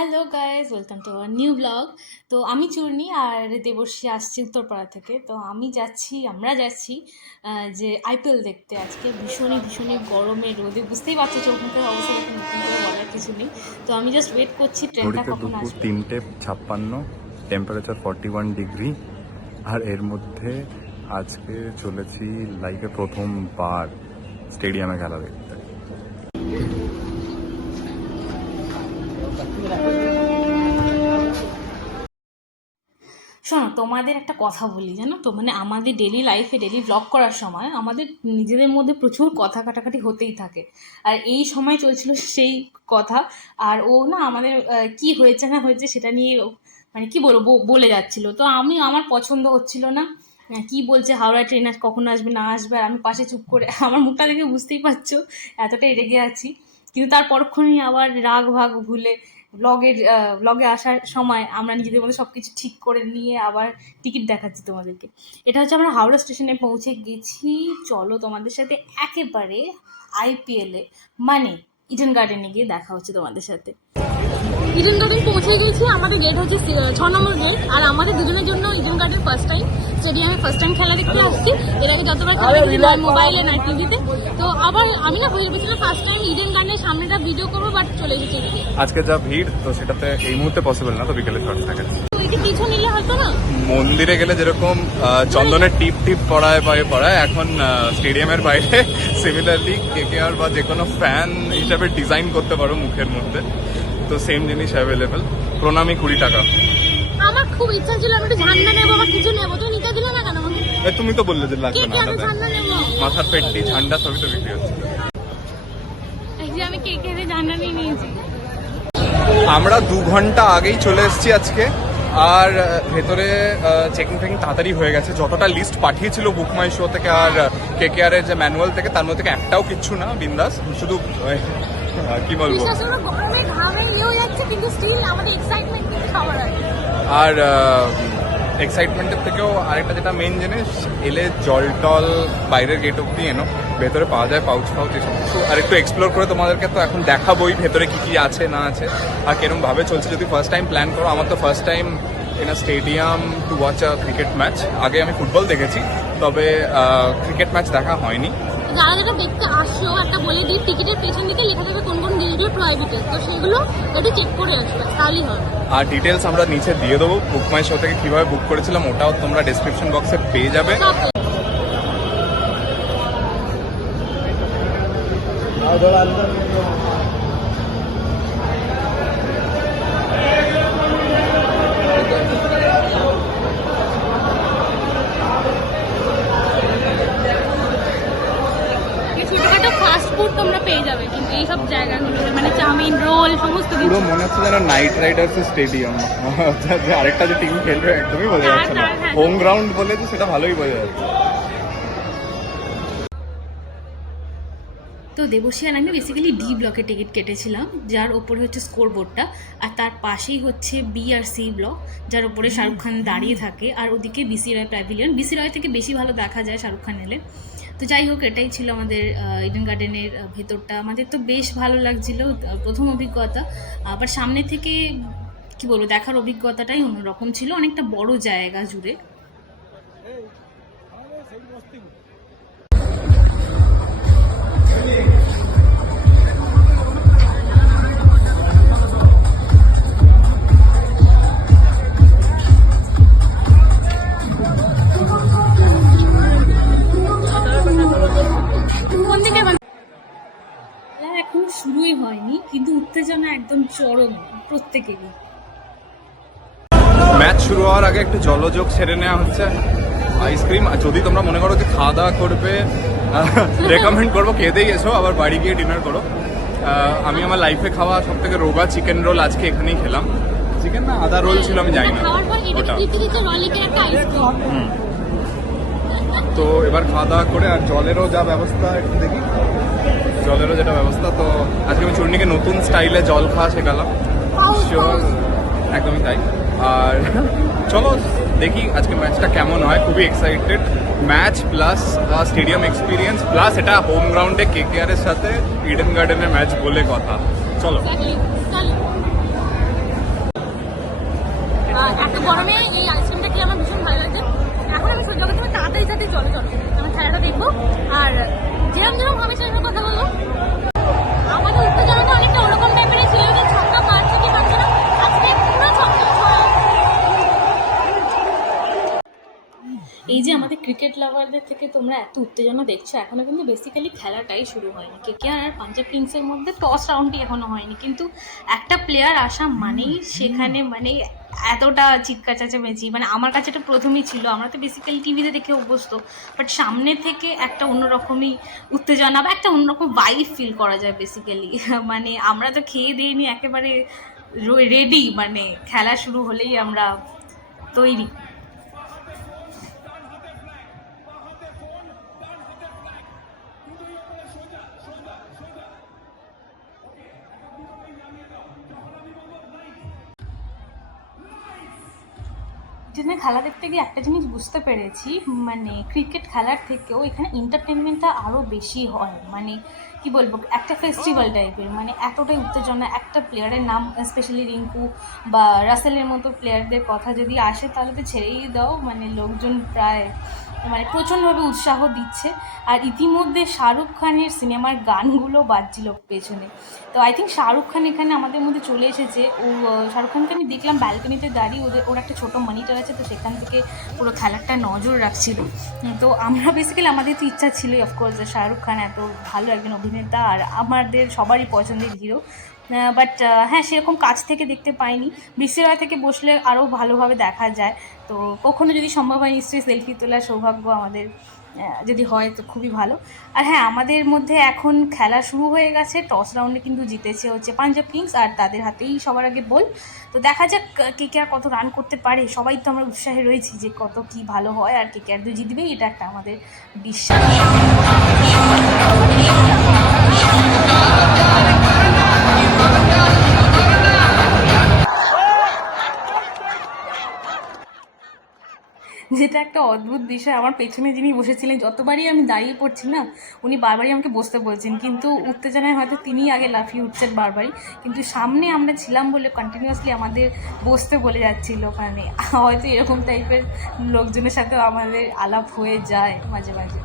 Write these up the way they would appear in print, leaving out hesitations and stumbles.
Hello guys, welcome to our new blog. তো আমি চূর্ণি আর দেবর্ষী আসছি উত্তরপাড়া থেকে। তো আমরা যাচ্ছি যে আইপিএল দেখতে। আজকে ভীষণই গরমে রোদে বুঝতেই পারছো, চোখ মুখের অবস্থা দেখে নতুন করে বলার কিছু নেই। তো আমি জাস্ট ওয়েট করছি ট্রেনটা ঘড়িতে কখন দুপুর আসবে। 3:56, টেম্পারেচার 41 ডিগ্রি। আর এর মধ্যে আজকে চলেছি লাইফে প্রথমবার স্টেডিয়ামে খেলা দেখতে। শোনো, তোমাদের একটা কথা বলি, জানো তো, মানে আমাদের ডেলি লাইফে ডেলি ব্লগ করার সময় আমাদের নিজেদের মধ্যে প্রচুর কথা কাটাকাটি হতেই থাকে। আর এই সময় চলছিল সেই কথা। আর ও না আমাদের কি হয়েছে না হয়েছে সেটা নিয়ে মানে কি বলবো বলে যাচ্ছিল। তো আমার পছন্দ হচ্ছিল না। কি বলছে, হাওড়া ট্রেন কখন আসবে না আসবে, আর আমি পাশে চুপ করে আমার মুখটা দেখে বুঝতেই পারছো এতটাই রেগে আছি। কিন্তু তার পরক্ষণই আবার রাগ ভাগ ভুলে ব্লগে আসার সময় আমরা নিজেদের মধ্যে সব কিছু ঠিক করে নিয়ে আবার টিকিট দেখাচ্ছি তোমাদেরকে। এটা হচ্ছে আমরা হাওড়া স্টেশনে পৌঁছে গেছি। চলো তোমাদের সাথে একেবারে আইপিএলে মানে ইডেন গার্ডেনে গিয়ে দেখা হচ্ছে তোমাদের সাথে। ইডেন গার্ডেন পৌঁছে গেছি। আমাদের গেট হচ্ছে 6 নম্বর গেট। আর আমাদের দুজনের জন্য ইডেন গার্ডেন ফার্স্ট টাইম, স্টেডিয়ামে ফার্স্ট টাইম খেলা দেখতে আসছি। এর আগে যতবার খেলা দেখেছি মোবাইলে না টিভিতে। তো আবার আমি না হয়ে গেছিলাম ফার্স্ট টাইম ইডেন গার্ডেনের সামনেটা ভিডিও করবো, বাট চলে এসেছি। আজকে যা ভিড়, তো সেটাতে এই মুহূর্তে পসিবল না, তো বিকেলে শর্ট থাকে। তো এটি কিছু নিলে হয়তো না, মন্দিরে গেলে যেরকম চন্দনের টিপ টিপ পড়ায় এখন স্টেডিয়ামের বাইরে সিমিলারলি কেকেআর বা যে কোনো ফ্যান হিসাবে ডিজাইন করতে পারো মুখের মধ্যে। তো সেম জিনিস অ্যাভেলেবেল। প্রণামী 20 টাকা। আমার খুব ইচ্ছা ছিল আমি একটু ঝান্ডা নেবো বা কিছু নেবো, তো নিতে দিলে না কেন আমাকে? তুমি তো বললে যে লাগবে না, আমি ঝান্ডা নেবো। মাথার পেটটি ঝান্ডা সবই তো বিক্রি হচ্ছে। এই যে আমি কেকের ঝান্ডা নিয়ে নিয়েছি। আমরা 2 ঘন্টা আগেই চলে এসেছি আজকে। আর ভেতরে চেকিং ফেকিং তাড়াতাড়ি হয়ে গেছে। যতটা লিস্ট পাঠিয়েছিল বুক মাই শো থেকে আর কেকেআর এর যে ম্যানুয়াল থেকে, তার মধ্যে একটাও কিচ্ছু না, বিন্দাস। শুধু কি বলবো, গরমে ঘামে হয়ে যাচ্ছে, কিন্তু স্টিল আমাদের এক্সাইটমেন্ট কিন্তু সবার আছে। আর এক্সাইটমেন্টের থেকেও আরেকটা যেটা মেন জিনিস, এলে জল টল বাইরের গেট অব্দি এনো, ভেতরে পাওয়া যায় পাউচ এসব কিছু। আর একটু এক্সপ্লোর করে তোমাদেরকে তো এখন দেখাবোই ভেতরে কি কি আছে না আছে আর কিরকম ভাবে চলছে। যদি ফার্স্ট টাইম প্ল্যান করো, আমার তো first time in a stadium to watch a cricket match. আগে আমি ফুটবল দেখেছি, তবে ক্রিকেট ম্যাচ দেখা হয়নি। যারা যেটা দেখতে আসছো একটা বলে দিই, টিকিটের পেছন দিকে লেখা থাকবে কোন কোন গেটগুলো প্রোহাইবিটেড, তো সেগুলো একটু চেক করে আসবে, তাহলেই হবে। আর ডিটেলস আমরা নিচে দিয়ে দেবো, বুক মাই শো থেকে কিভাবে বুক করেছিলাম ওটাও তোমরা ডেসক্রিপশন বক্সে পেয়ে যাবে। ছোটখাটো ফাস্ট ফুড তোমরা পেয়ে যাবে, কিন্তু এইসব জায়গাগুলোতে মানে চাউমিন রোল সমস্ত কিছু। পুরো মনে হচ্ছে যেন নাইট রাইডার্স স্টেডিয়াম, যে আরেকটা যে টিম খেলবে একদমই বোঝা যাচ্ছে না। হোম গ্রাউন্ড বলে তো সেটা ভালোই বোঝা যাচ্ছে। তো দেবর্ষী আর আমি বেসিক্যালি ডি ব্লকে টিকিট কেটেছিলাম, যার ওপরে হচ্ছে স্কোর বোর্ডটা, আর তার পাশেই হচ্ছে বি আর সি ব্লক, যার ওপরে শাহরুখ খান দাঁড়িয়ে থাকে, আর ওদিকে বিসি রয় প্যাভিলিয়ন। বিসি রয় থেকে বেশি ভালো দেখা যায় শাহরুখ খান এলে। তো যাই হোক, এটাই ছিল আমাদের ইডেন গার্ডেনের ভেতরটা। আমাদের তো বেশ ভালো লাগছিল, প্রথম অভিজ্ঞতা। আবার সামনে থেকে কি বলবো, দেখার অভিজ্ঞতাটাই অন্যরকম ছিল, অনেকটা বড় জায়গা জুড়ে। এখন শুরুই হয়নি, কিন্তু উত্তেজনা একদম চরম প্রত্যেকেরই। ম্যাচ শুরু হওয়ার আগে একটু জলযোগ সেরে নেওয়া হচ্ছে, আইসক্রিম। আর যদি তোমরা মনে করো যে খাওয়া দাওয়া করবে, রেকমেন্ড করবো খেতেই এসো, আবার বাড়ি গিয়ে ডিনার করো। আমি আমার লাইফে খাওয়া সব থেকে রোগা চিকেন রোল আজকে এখানেই খেলাম। চিকেন না আদা রোল ছিল, আমি জানি না ওটা। তো এবার খাওয়া দাওয়া করে, আর জলেরও যা ব্যবস্থা একটু দেখি, জলেরও যেটা ব্যবস্থা। তো আজকে আমি চূর্ণিকে নতুন স্টাইলে জল খাওয়া শেখালাম। শিওর, একদমই তাই। আর চলো দেখি আজকে ম্যাচটা কেমন হয়। খুবই excited. Match plus stadium experience plus এটা হোম গ্রাউন্ডে কেকেআর এর সাথে ইডেন গার্ডেনের ম্যাচ বলে কথা। চলো। এত গরমে এই আইসক্রিমটা খেয়ে আমার ভীষণ ভালো লাগছে। এখন আমি সহ্য করতে পারি, তাড়াতাড়ি সাথে চলো আমি খেলাটা দেখবো আর যেরকম হবে সেরকম কথা বলবো। আমাদের উত্তেজনাটা অনেকটা ওরকম টাইপের ছিল যে ছক্কা মারছে কি মারছে না, আজকে পুরো ছক্কা ছোঁয়া। এই যে আমাদের ক্রিকেট লাভারদের থেকে তোমরা এত উত্তেজনা দেখছো, এখনো কিন্তু বেসিক্যালি খেলাটাই শুরু হয়নি। কেকেআর আর পাঞ্জাব কিংসের মধ্যে টস রাউন্ডই এখনো হয়নি, কিন্তু একটা প্লেয়ার আসা মানেই সেখানে মানে এতটা চিৎকার চেঁচামেচি, মানে আমার কাছে এটা প্রথমেই ছিল। আমরা তো বেসিক্যালি টিভিতে দেখে অভ্যস্ত, বাট সামনে থেকে একটা অন্যরকমই উত্তেজনা বা একটা অন্যরকম ভাইব ফিল করা যায় বেসিক্যালি। মানে আমরা তো খেয়ে দিইনি, একেবারে রেডি, মানে খেলা শুরু হলেই আমরা তৈরি। যেখানে খেলা দেখতে গিয়ে একটা জিনিস বুঝতে পেরেছি, মানে ক্রিকেট খেলার থেকেও এখানে এন্টারটেনমেন্টটা আরও বেশি হয়। মানে কি বলবো, একটা ফেস্টিভ্যাল টাইপের, মানে এতটাই উত্তেজনা। একটা প্লেয়ারের নাম, স্পেশালি রিঙ্কু বা রাসেলের মতো প্লেয়ারদের কথা যদি আসে তাহলে তো ছেড়েই দাও, মানে লোকজন প্রায় মানে প্রচণ্ডভাবে উৎসাহ দিচ্ছে। আর ইতিমধ্যে শাহরুখ খানের সিনেমার গানগুলো বাজছিল পেছনে। তো আই থিঙ্ক শাহরুখ খান এখানে আমাদের মধ্যে চলে এসেছে। শাহরুখ খানকে আমি দেখলাম ব্যালকনিতে দাঁড়িয়ে, ওর একটা ছোটো মনিটর আছে, তো সেখান থেকে পুরো খেলাটা নজর রাখছিল। তো আমরা বেসিক্যালি, আমাদের তো ইচ্ছা ছিলই অফকোর্স যে শাহরুখ খান এত ভালো একজন অভিনেতা আর আমাদের সবারই পছন্দের হিরো, বাট হ্যাঁ সেরকম কাছ থেকে দেখতে পাইনি। বিসিরয় থেকে বসলে আরও ভালোভাবে দেখা যায়। তো কখনো যদি সম্ভব হয় নিশ্চয়ই সেলফি তোলার সৌভাগ্য আমাদের যদি হয় তো খুবই ভালো। আর হ্যাঁ, আমাদের মধ্যে এখন খেলা শুরু হয়ে গেছে। টস রাউন্ডে কিন্তু জিতেছে হচ্ছে পাঞ্জাব কিংস, আর তাদের হাতেই সবার আগে বল। তো দেখা যাক কেকেআর কত রান করতে পারে। সবাই তো আমরা উৎসাহে রয়েছি যে কত কি ভালো হয়, আর কেকেআর তো জিতবেই, এটা একটা আমাদের বিশ্বাস। যেটা একটা অদ্ভুত বিষয়, আমার পেছনে যিনি বসেছিলেন, যতবারই আমি দাঁড়িয়ে পড়ছি না, উনি বারবারই আমাকে বসতে বলছেন, কিন্তু উত্তেজনায় হয়তো তিনিই আগে লাফিয়ে উঠছেন বারবারই। কিন্তু সামনে আমরা ছিলাম বলে কন্টিনিউয়াসলি আমাদের বসতে বলে যাচ্ছিলো। মানে হয়তো এরকম টাইপের লোকজনের সাথেও আমাদের আলাপ হয়ে যায় মাঝে মাঝে।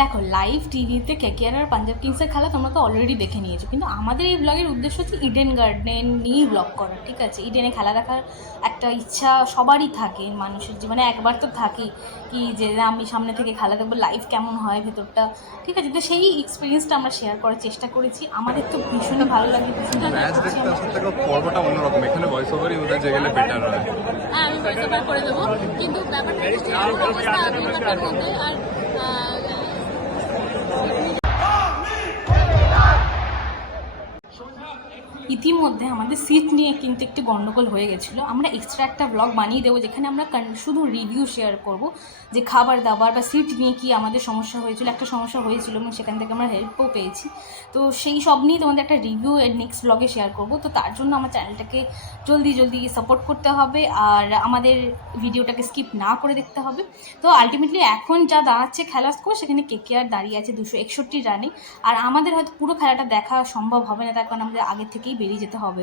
দেখো, লাইভ টিভিতে কেকেআর আর পাঞ্জাব কিংসের খেলা তোমরা তো অলরেডি দেখে নিয়েছো, কিন্তু আমাদের এই ব্লগের উদ্দেশ্য হচ্ছে ইডেন গার্ডেন নিয়েই ব্লগ করা। ঠিক আছে, ইডেনে খেলা দেখার একটা ইচ্ছা সবারই থাকে মানুষের জীবনে, একবার তো থাকেই কি যে আমি সামনে থেকে খেলা দেখবো, লাইভ কেমন হয় ভেতরটা। ঠিক আছে, তো সেই এক্সপিরিয়েন্সটা আমরা শেয়ার করার চেষ্টা করেছি। আমাদের তো ভীষণই ভালো লাগে, ভীষণ ম্যাচ দেখতে আসলে পর্বটা অন্যরকম, এখানে ভয়েস ওভারই ওদের যে গেলে বেটার হয়। হ্যাঁ, আমি ভয়েস ওভার করে দেবো, কিন্তু ব্যাপারটা হচ্ছে এমন অবস্থা আধুনিকতার মধ্যে। আর ইতিমধ্যে আমাদের সিট নিয়ে কিন্তু একটি গন্ডগোল হয়ে গেছিলো। আমরা এক্সট্রা একটা ব্লগ বানিয়ে দেবো যেখানে আমরা শুধু রিভিউ শেয়ার করব, যে খাবার দাবার বা সিট নিয়ে কি আমাদের সমস্যা হয়েছিল। একটা সমস্যা হয়েছিল এবং সেখান থেকে আমরা হেল্পও পেয়েছি। তো সেই সব নিয়ে তোমাদের একটা রিভিউ নেক্সট ব্লগে শেয়ার করব। তো তার জন্য আমার চ্যানেলটাকে জলদি সাপোর্ট করতে হবে আর আমাদের ভিডিওটাকে স্কিপ না করে দেখতে হবে। তো আলটিমেটলি এখন যা দাঁড়াচ্ছে খেলার স্কোর, সেখানে কেকেআর দাঁড়িয়ে আছে 261 রানে। আর আমাদের হয়তো পুরো খেলাটা দেখা সম্ভব হবে না, তার কারণ আমাদের আগে থেকেই বেরিয়ে যেতে হবে।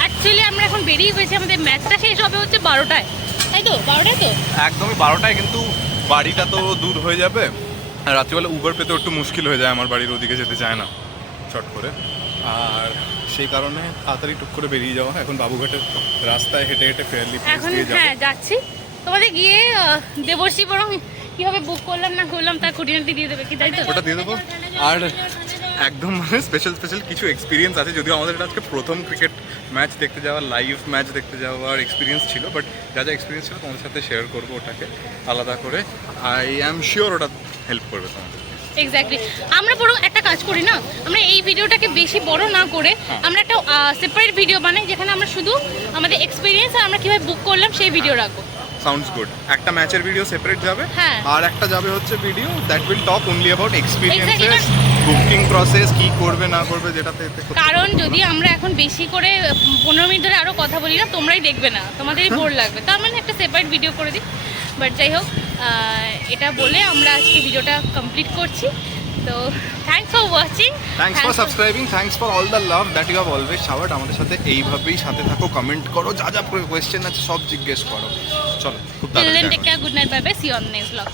অ্যাকচুয়ালি আমরা এখন বেরিয়ে গেছি, আমাদের ম্যাচটা শেষ হবে হচ্ছে 12টায়, তাই তো? 12টায় তো একদমই 12টায়, কিন্তু বাড়িটা তো দূর হয়ে যাবে। আর রাত্রিবেলা উবার পেতে একটু মুশকিল হয়ে যায়, আমার বাড়ির ওদিকে যেতে চায় না চট করে। আর সেই কারণে তাড়াতাড়ি টুক করে বেরিয়ে যাওয়া। এখন বাবুঘাটের রাস্তায় হেঁটে হেঁটে ফেয়ারলি প্লেস এখন দিয়ে হ্যাঁ যাবো। যাচ্ছি। তোমাদের গিয়ে দেবশ্রী বরং কীভাবে বুক করলাম না করলাম তার খুঁটিনাটি দিয়ে দেবে কি, তাই তো? ওটা দিয়ে দেবো। আর একদম মানে স্পেশাল কিছু এক্সপিরিয়েন্স আছে, যদিও আমাদের এটা আজকে প্রথম ক্রিকেট ম্যাচ দেখতে যাওয়া, লাইভ ম্যাচ দেখতে যাওয়ার এক্সপিরিয়েন্স ছিল, বাট যা যা এক্সপিরিয়েন্স ছিল তোমাদের সাথে শেয়ার করবো ওটাকে আলাদা করে। আই অ্যাম শিওর ওটা হেল্প করবে তোমাদের। এক্স্যাক্টলি। আমরা বরং একটা কাজ করি না, আমরা এই ভিডিওটাকে বেশি বড় না করে আমরা একটা সেপারেট ভিডিও বানাই, যেখানে আমরা শুধু আমাদের এক্সপিরিয়েন্স আর আমরা কীভাবে বুক করলাম সেই ভিডিও রাখবো। Sounds good. একটা ম্যাচের ভিডিও সেপারেট যাবে, হ্যাঁ। আর একটা যাবে হচ্ছে video that will talk only about experiences, Exactly. Booking process, কি করবে না করবে, যেটাতে এতে করতে কারণ পারবে। যদি আমরা এখন বেশি করে 15 মিনিট ধরে আরো কথা বলি না, তোমরাই দেখবে না, তোমাদেরই বোর লাগবে, তার মানে একটা সেপারেট ভিডিও করে দিই। বাট যাই হোক, এটা বলে আমরা আজকে ভিডিওটা কমপ্লিট করছি। তো thanks for watching, thanks for subscribing, thanks for all the love that you have always showered. আমাদের সাথে এইভাবেই সাথে থাকো, কমেন্ট করো, যা যা কোয়েশ্চেন আছে সব জিজ্ঞেস করো। চলো, খুব টিল দেন তাড়াতাড়ি take care, good night, bye bye, see you on next blog.